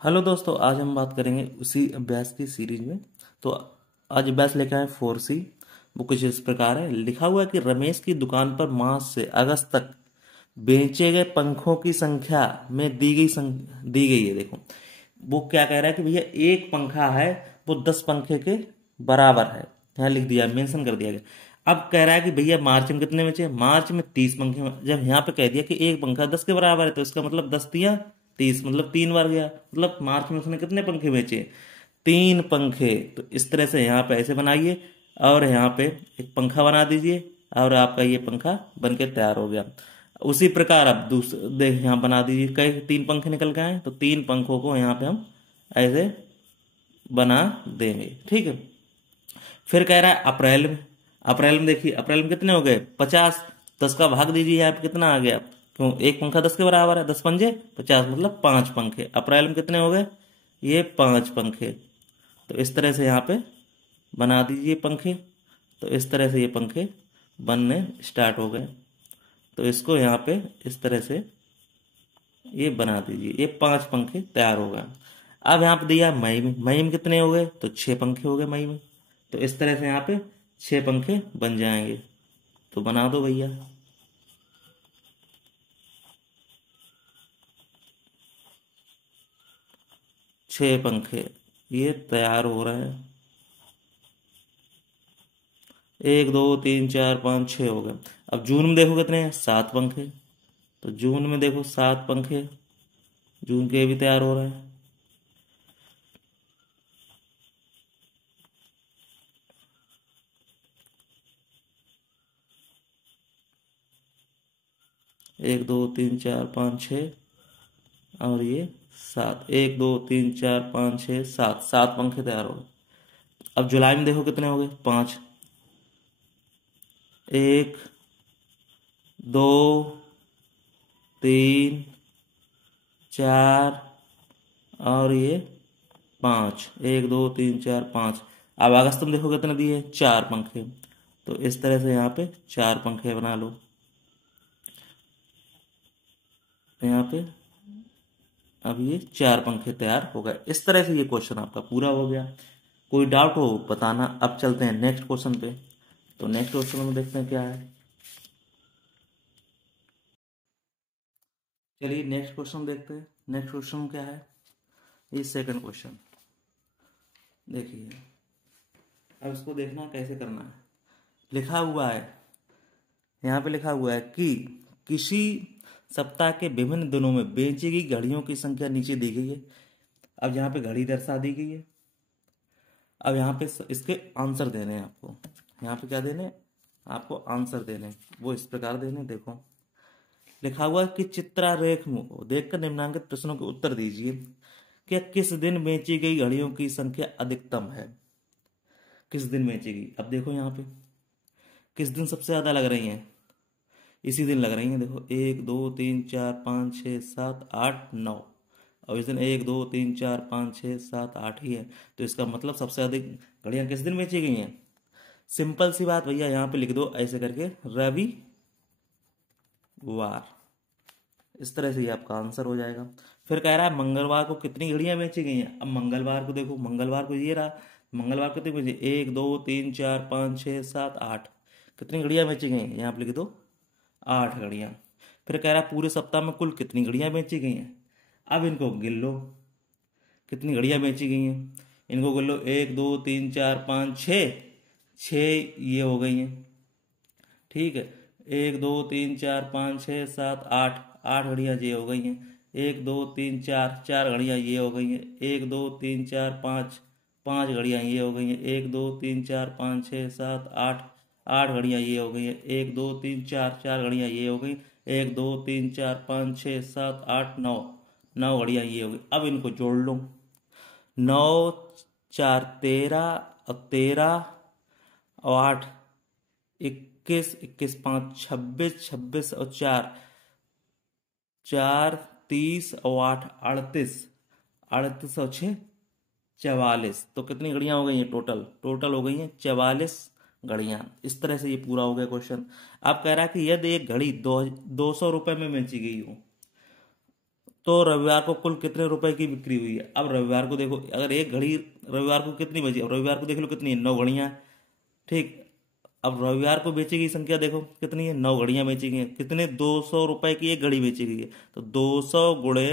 Hello दोस्तों, आज हम बात करेंगे उसी अभ्यास की सीरीज में। तो आज अभ्यास लेकर आए 4C। वो कुछ इस प्रकार है। लिखा हुआ है कि रमेश की दुकान पर मार्च से अगस्त तक बेचे गए पंखों की संख्या में दी गई है। देखो, वो क्या कह रहा है कि भैया एक पंखा है वो 10 पंखे के बराबर है। यहाँ लिख दिया, मेंशन कर दिया गया। अब कह रहा है कि भैया मार्च में कितने बेचे? मार्च में 30 पंखे। जब यहाँ पे कह दिया कि एक पंखा 10 के बराबर है तो इसका मतलब 10 × 30 मतलब 3 बार गया। मतलब मार्च में उसने कितने पंखे बेचे? 3 पंखे। तो इस तरह से यहाँ पे ऐसे बनाइए और यहाँ पे एक पंखा बना दीजिए और आपका ये पंखा बन के तैयार हो गया। उसी प्रकार आप दूसरे देख यहाँ बना दीजिए। कई 3 पंखे निकल के आए तो 3 पंखों को यहाँ पे हम ऐसे बना देंगे। ठीक है। फिर कह रहा है अप्रैल में। अप्रैल में देखिए, अप्रैल में कितने हो गए? 50। 10 का भाग दीजिए, यहाँ पे कितना आ गया? क्यों, एक पंखा 10 के बराबर है। 10×5 = 50 मतलब 5 पंखे। अप्रैल में कितने हो गए? ये 5 पंखे। तो इस तरह से यहाँ पे बना दीजिए पंखे। तो इस तरह से ये पंखे बनने स्टार्ट हो गए। तो इसको यहाँ पे इस तरह से ये बना दीजिए। ये 5 पंखे तैयार हो गए। अब यहाँ पे दिया मई में। मई में कितने हो गए? तो 6 पंखे हो गए मई में। तो इस तरह से यहाँ पे 6 पंखे बन जाएंगे। तो बना दो भैया। 6 पंखे ये तैयार हो रहे हैं। 1 2 3 4 5 6 हो गए। अब जून में देखो कितने हैं? 7 पंखे। तो जून में देखो 7 पंखे जून के भी तैयार हो रहे हैं। 1 2 3 4 5 6 और ये 7। 1 2 3 4 5 6 7। 7 पंखे तैयार हो गए। अब जुलाई में देखो कितने हो गए? 5। 1 2 3 4 और ये 5। 1 2 3 4 5। अब अगस्त में देखो कितने दिए? 4 पंखे। तो इस तरह से यहाँ पे 4 पंखे बना लो। यहाँ पे अब ये 4 पंखे तैयार हो गए। इस तरह से ये क्वेश्चन आपका पूरा हो गया। कोई डाउट हो बताना। अब चलते हैं नेक्स्ट क्वेश्चन पे। तो नेक्स्ट क्वेश्चन में देखते हैं क्या है। चलिए नेक्स्ट क्वेश्चन देखते हैं। नेक्स्ट क्वेश्चन क्या है? ये सेकंड क्वेश्चन देखिए। अब इसको देखना कैसे करना है। लिखा हुआ है, यहाँ पे लिखा हुआ है कि किसी सप्ताह के विभिन्न दिनों में बेची गई घड़ियों की संख्या नीचे दी गई है। अब यहाँ पे घड़ी दर्शा दी गई है। अब यहाँ पे इसके आंसर देने हैं आपको। यहाँ पे क्या देने हैं? आपको आंसर देने हैं। वो इस प्रकार देने हैं। देखो, लिखा हुआ है कि चित्रालेख को देखकर निम्नलिखित प्रश्नों के उत्तर दीजिए। क्या किस दिन बेची गई घड़ियों की संख्या अधिकतम है? किस दिन बेची गई? अब देखो यहाँ पे किस दिन सबसे ज्यादा लग रही हैं? इसी दिन लग रही हैं। देखो 1 2 3 4 5 6 7 8 9। और इस दिन 1 2 3 4 5 6 7 8 ही है। तो इसका मतलब सबसे अधिक घड़ियां किस दिन बेची गई हैं? सिंपल सी बात भैया, यहाँ पे लिख दो ऐसे करके, रविवार। इस तरह से ये आपका आंसर हो जाएगा। फिर कह रहा है मंगलवार को कितनी घड़ियां बेची गई हैं? अब मंगलवार को देखो, मंगलवार को ये रहा। मंगलवार को कितनी बेची? 1 2 3 4 5 6 7 8। कितनी घड़ियां बेची गई हैं? यहाँ पे लिख दो 8 घड़ियां। फिर कह रहा है पूरे सप्ताह में कुल कितनी घड़ियां बेची गई हैं? अब इनको गिन लो, कितनी घड़ियां बेची गई हैं। इनको गिन लो, 1 2 3 4 5 6। 6 ये हो गई हैं। ठीक है। 1 2 3 4 5 6 7 8। 8 घड़ियां ये हो गई हैं। 1 2 3 4। 4 घड़ियां ये हो गई हैं। 1 2 3 4 5। 5 घड़ियां ये हो गई हैं। 1 2 3 4 5 6 7 8। 8 घड़ियां ये हो गई हैं। 1 2 3 4। 4 घड़ियां ये हो गई। 1 2 3 4 5 6 7 8 9। 9 घड़ियां ये हो गई। अब इनको जोड़ लो। 9 4 13 और 13 और 8 21। 21 5 26। 26 और 4 4 30 और 8 38। 38 और 6 44। तो कितनी घड़ियां हो गई हैं? टोटल हो गई हैं 44 घड़ियां। इस तरह से ये पूरा हो गया क्वेश्चन। अब कह रहा है कि यदि एक घड़ी 200 रुपए में बेची गई हो तो रविवार को कुल कितने रुपए की बिक्री हुई है। अब रविवार को देखो, अगर एक घड़ी रविवार को कितनी बची, अब रविवार को देख लो कितनी है, 9 घड़ियां। ठीक, अब रविवार को बेची गई संख्या देखो कितनी है, 9 घड़ियां बेची गई हैं। कितने, 200 रुपए की एक घड़ी बेची गई है, तो 200 गुणे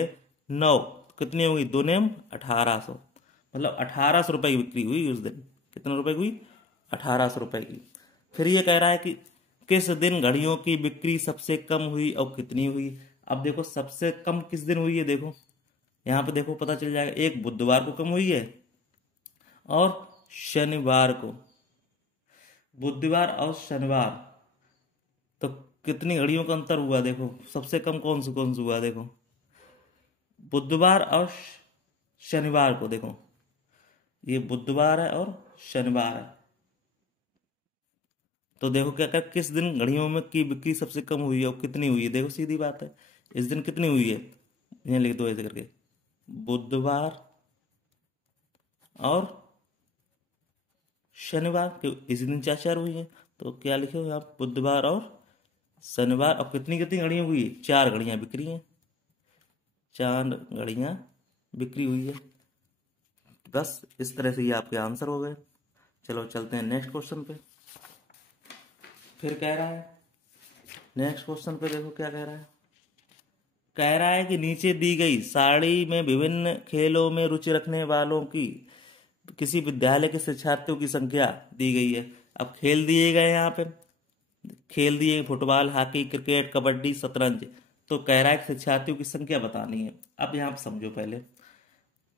9 कितनी होगी, 2 1800, मतलब 1800 रुपए की बिक्री हुई उस दिन। कितने रुपए की हुई, 1800 रुपए की। फिर ये कह रहा है कि किस दिन घड़ियों की बिक्री सबसे कम हुई और कितनी हुई। अब देखो सबसे कम किस दिन हुई है, देखो यहाँ पे देखो पता चल जाएगा। एक बुधवार को कम हुई है और शनिवार को, बुधवार और शनिवार, तो कितनी घड़ियों का अंतर हुआ देखो, सबसे कम कौन सा हुआ देखो, बुधवार और शनिवार को। देखो ये बुधवार है और शनिवार है, तो देखो क्या क्या किस दिन घड़ियों में की बिक्री सबसे कम हुई है और कितनी हुई है। देखो सीधी बात है, इस दिन कितनी हुई है, यहाँ लिख दो ऐसे करके, बुधवार और शनिवार के इस दिन 4 4 हुई है, तो क्या लिखे हो यहाँ, बुधवार और शनिवार। और कितनी कितनी घड़ियां हुई है, 4 घड़ियां बिक्री हैं, 4 घड़ियां बिक्री हुई है। बस इस तरह से ये आपके आंसर हो गए। चलो चलते हैं नेक्स्ट क्वेश्चन पे। फिर कह रहा है नेक्स्ट क्वेश्चन पे, देखो क्या कह रहा है। कह रहा है कि नीचे दी गई सारणी में विभिन्न खेलों में रुचि रखने वालों की किसी विद्यालय के शिक्षार्थियों की संख्या दी गई है। अब खेल दिए गए यहाँ पे, खेल दिए फुटबॉल, हॉकी, क्रिकेट, कबड्डी, शतरंज। तो कह रहा है कि शिक्षार्थियों की संख्या बतानी है। अब यहाँ पे समझो पहले,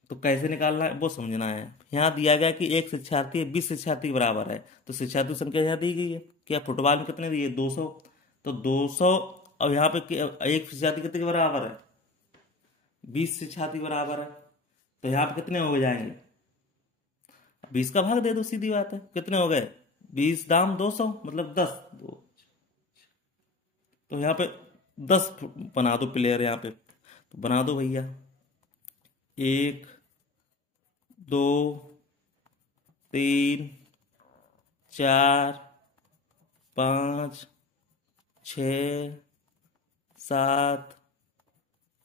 तो कैसे निकालना है वो समझना है। यहाँ दिया गया कि एक शिक्षार्थी 20 शिक्षार्थी के बराबर है, तो शिक्षार्थी संख्या यहाँ दी गई है। क्या फुटबॉल में कितने दी है, 200, तो 200। और यहाँ पे एक शिक्षार्थी कितने के बराबर है, 20 शिक्षार्थी बराबर है, तो यहाँ पे कितने हो जाएंगे, 20 का भाग दे दो, सीधी बात है। कितने हो गए, 20 दाम 200, मतलब 10 तो यहाँ पे 10 बना दो प्लेयर यहाँ पे, तो बना दो भैया, 1 2 3 4 5 6 7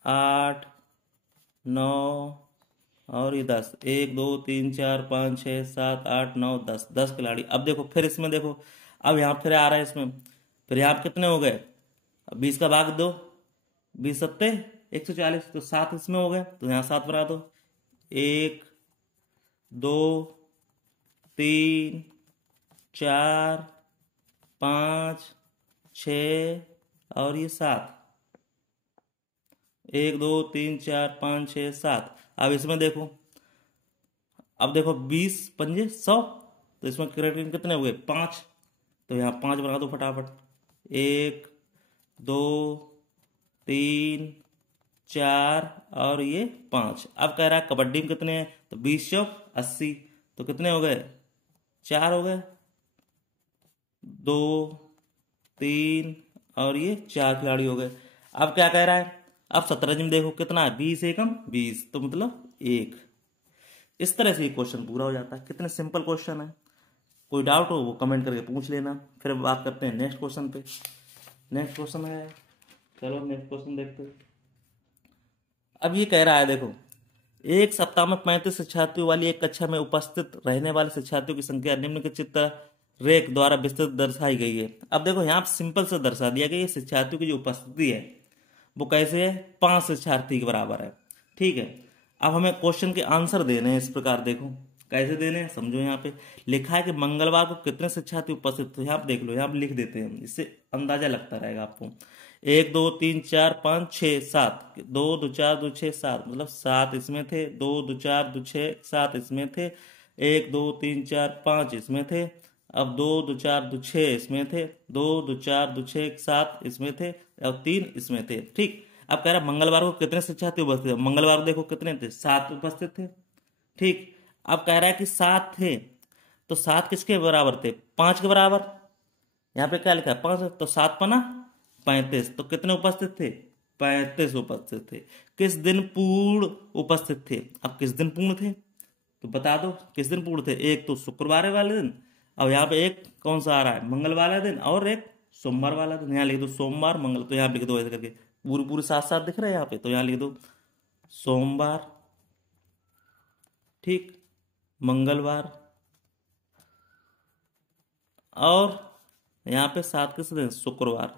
8 9 और ये 10, 1 2 3 4 5 6 7 8 9 10, 10 खिलाड़ी। अब देखो फिर इसमें देखो, अब यहाँ फिर आ रहा है इसमें, फिर यहाँ कितने हो गए, अब 20 का भाग दो, 20 सत्ते 140, तो 7 इसमें हो गए, तो यहाँ 7 बना दो, 1 2 3 4 5 6 और ये 7, 1 2 3 4 5 6 7। अब इसमें देखो, अब देखो 20 पंजे 100, तो इसमें क्रिकेट कितने हो गए, 5, तो यहाँ 5 बना दो फटाफट, 1 2 3 4 और ये 5। अब कह रहा है कबड्डी में कितने हैं, तो 20 चौक 80, तो कितने हो गए, 4 हो गए, 2 3 और ये 4 खिलाड़ी हो गए। अब क्या कह रहा है, अब शतरंज में देखो कितना है, 20 एकम 20, तो मतलब 1। इस तरह से ये क्वेश्चन पूरा हो जाता है। कितने सिंपल क्वेश्चन है, कोई डाउट हो वो कमेंट करके पूछ लेना। फिर बात करते हैं नेक्स्ट क्वेश्चन पे। नेक्स्ट क्वेश्चन है, चलो नेक्स्ट क्वेश्चन देखते हैं। अब ये कह रहा है देखो, एक सप्ताह में 35 शिक्षार्थियों वाली एक कक्षा में उपस्थित रहने वाले शिक्षार्थियों की संख्या निम्न के चित्र रेख द्वारा विस्तृत दर्शाई गई है। अब देखो यहाँ सिंपल से दर्शा दिया गया, शिक्षार्थियों की जो उपस्थिति है वो कैसे है, 5 शिक्षार्थी के बराबर है। ठीक है, अब हमें क्वेश्चन के आंसर देने हैं। इस प्रकार देखो कैसे देने हैं, समझो। यहाँ पे लिखा है कि मंगलवार को कितने शिक्षार्थी उपस्थित, तो यहाँ पे देख लो, यहाँ पे लिख देते हैं, इससे अंदाजा लगता रहेगा आपको। 1 2 3 4 5 6 7, 2 2 4 2 6 7, मतलब 7 इसमें थे, 2 2 4 2 6 7 इसमें थे, 1 2 3 4 5 इसमें थे, अब 2 2 4 2 6 इसमें थे, 2 2 4 2 6 7 इसमें थे और 3 इसमें थे। ठीक, अब कह रहा है मंगलवार को कितने शिक्षार्थी उपस्थित, मंगलवार को देखो कितने थे, 7 उपस्थित थे। ठीक, अब कह रहा है कि 7 थे, तो 7 किसके बराबर थे, 5 के बराबर। यहाँ पे क्या लिखा है, 5, तो 7 पना 35, तो कितने उपस्थित थे, 35 उपस्थित थे। किस दिन पूर्ण उपस्थित थे, अब किस दिन पूर्ण थे तो बता दो किस दिन पूर्ण थे। एक तो शुक्रवार वाले दिन, अब यहाँ पे एक कौन सा आ रहा है, मंगलवार वाला दिन, और एक सोमवार वाला दिन। यहाँ लिख दो सोमवार मंगल, तो यहाँ लिख दो ऐसे करके, पूरे पूरे साथ साथ दिख रहे हैं यहाँ पे, तो यहाँ लिख दो सोमवार, ठीक, मंगलवार, और यहाँ पे 7 किस दिन, शुक्रवार।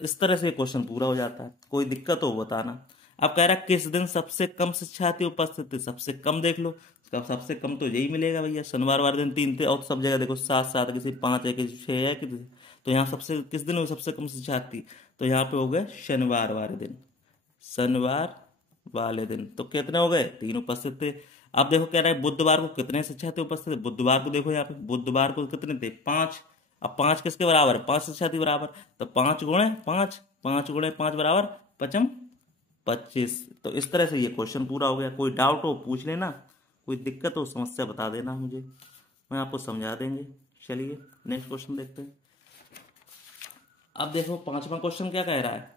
इस तरह से क्वेश्चन पूरा हो जाता है। कोई दिक्कत हो बताना। अब कह रहा है किस दिन सबसे कम शिक्षार्थी उपस्थित थे, सबसे कम देख लो। सबसे कम तो यही मिलेगा भैया, शनिवार वाले दिन 3 थे, और सब जगह देखो 7 7, किसी 5 है, किसी 6 है, किसी। तो यहाँ सबसे किस दिन हुए सबसे कम शिक्षार्थी, तो यहाँ पे हो गए शनिवार वाले दिन। शनिवार वाले दिन तो कितने हो गए, 3 उपस्थित थे। अब देखो कह रहा है बुधवार को कितने शिक्षार्थी उपस्थित थे, बुधवार को देखो यहाँ पे बुधवार को कितने थे, 5। अब 5 किसके बराबर है, 5 शिक्षार्थी बराबर, तो 5 × 5, 5 × 5 बराबर 25। तो इस तरह से ये क्वेश्चन पूरा हो गया। कोई डाउट हो पूछ लेना, कोई दिक्कत हो समस्या बता देना मुझे, मैं आपको समझा देंगे। चलिए नेक्स्ट क्वेश्चन देखते हैं। अब देखो 5वां क्वेश्चन क्या कह रहा है,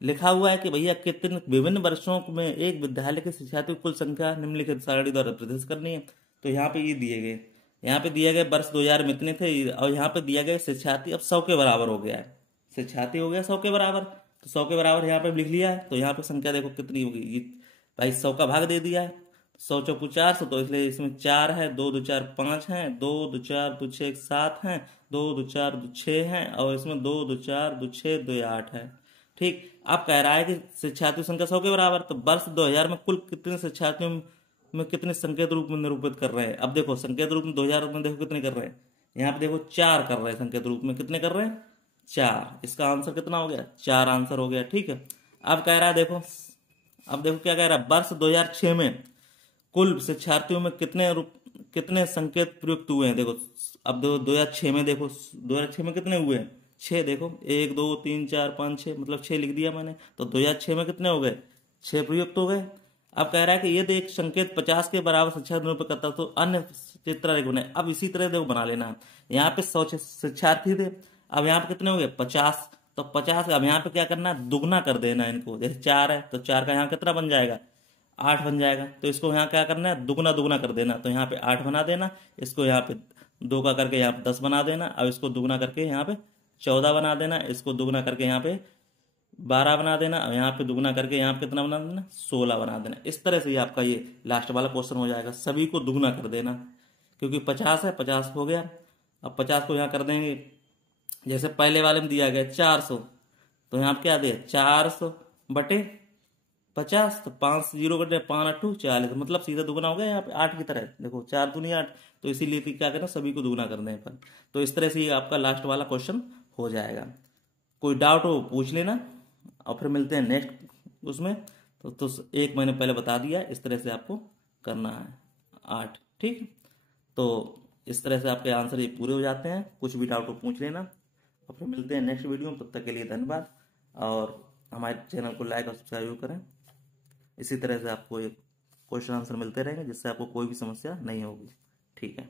लिखा हुआ है कि भैया कितने विभिन्न वर्षों में एक विद्यालय के शिक्षार्थियों की कुल संख्या निम्नलिखित सारणी द्वारा प्रदर्शित करनी है। तो यहाँ पे ये दिए गए, यहाँ पे दिया गया वर्ष 2000 में इतने थे, और यहाँ पे दिया गया शिक्षार्थी अब 100 के बराबर हो गया है, शिक्षार्थी हो गया 100 के बराबर। तो 100 के बराबर यहाँ पे लिख लिया है, तो यहाँ पे संख्या देखो कितनी होगी, ये भाई 100 का भाग दे दिया है, 100 चौको 400, तो इसलिए इसमें 4 है, 2 2 4 5 है, 2 2 4 2 6 7 है, 2 2 4 2 6 है, और इसमें 2 2 4 2 6 2 8 है। ठीक। अब कह रहा है कि शिक्षार्थियों की संख्या 100 के बराबर, तो वर्ष 2000 में कुल कितने शिक्षार्थियों में कितने संकेत रूप में निरूपित कर रहे हैं। अब देखो संकेत रूप में 2000 में देखो कितने कर रहे हैं, यहाँ पे देखो 4 कर रहे हैं, संकेत रूप में कितने कर रहे हैं, 4। इसका आंसर कितना हो गया, 4 आंसर हो गया। ठीक है। अब कह रहा है देखो, अब देखो क्या कह रहा है, वर्ष 2006 में कुल शिक्षार्थियों में कितने संकेत प्रयुक्त हुए हैं। देखो अब 2006 में देखो, 2006 में कितने हुए हैं, 6। देखो 1 2 3 4 5 6, मतलब 6 लिख दिया मैंने, तो 2006 में कितने हो गए, 6 प्रयुक्त हो गए। अब कह रहा है कि यदि एक संकेत 50 के बराबर शिक्षा निरूपित करता तो अन्य चित्र रेखा बनाए। अब इसी तरह देखो बना लेना, यहाँ पे 100 शिक्षार्थी थे, अब यहाँ पे कितने हो गए, 50। तो 50, अब यहाँ पे क्या करना है, दुगना कर देना इनको। जैसे 4 है तो 4 का यहाँ कितना बन जाएगा, 8 बन जाएगा। तो इसको यहाँ क्या करना है, दुगना दुगना कर देना, तो यहाँ पे 8 बना देना, इसको यहाँ पे 2 का करके यहाँ पे 10 बना देना, अब इसको दुगना करके यहाँ पे 14 बना देना, इसको दुगना करके यहाँ पे 12 बना देना, और यहाँ पे दुगना करके यहाँ पे कितना बना देना, 16 बना देना। इस तरह से ये आपका ये लास्ट वाला क्वेश्चन हो जाएगा। सभी को दुगना कर देना, क्योंकि 50 है, 50 हो गया। अब 50 को यहाँ कर देंगे, जैसे पहले वाले में दिया गया 400, तो यहाँ पे क्या दिया, 400 बटे 50, तो 5 0 कटे 5 8 40, मतलब सीधा दुगना हो गया यहाँ पे 8 की तरह। देखो 4 दूनी 8, तो इसीलिए क्या करना, सभी को दुगना करने पर। तो इस तरह से ये आपका लास्ट वाला क्वेश्चन हो जाएगा। कोई डाउट हो पूछ लेना, और फिर मिलते हैं नेक्स्ट उसमें। तो एक मैंने पहले बता दिया, इस तरह से आपको करना है 8। ठीक। तो इस तरह से आपके आंसर ये पूरे हो जाते हैं। कुछ भी डाउट हो पूछ लेना, और फिर मिलते हैं नेक्स्ट वीडियो में। तब तक के लिए धन्यवाद, और हमारे चैनल को लाइक और सब्सक्राइब करें। इसी तरह से आपको एक क्वेश्चन आंसर मिलते रहेंगे, जिससे आपको कोई भी समस्या नहीं होगी। ठीक है।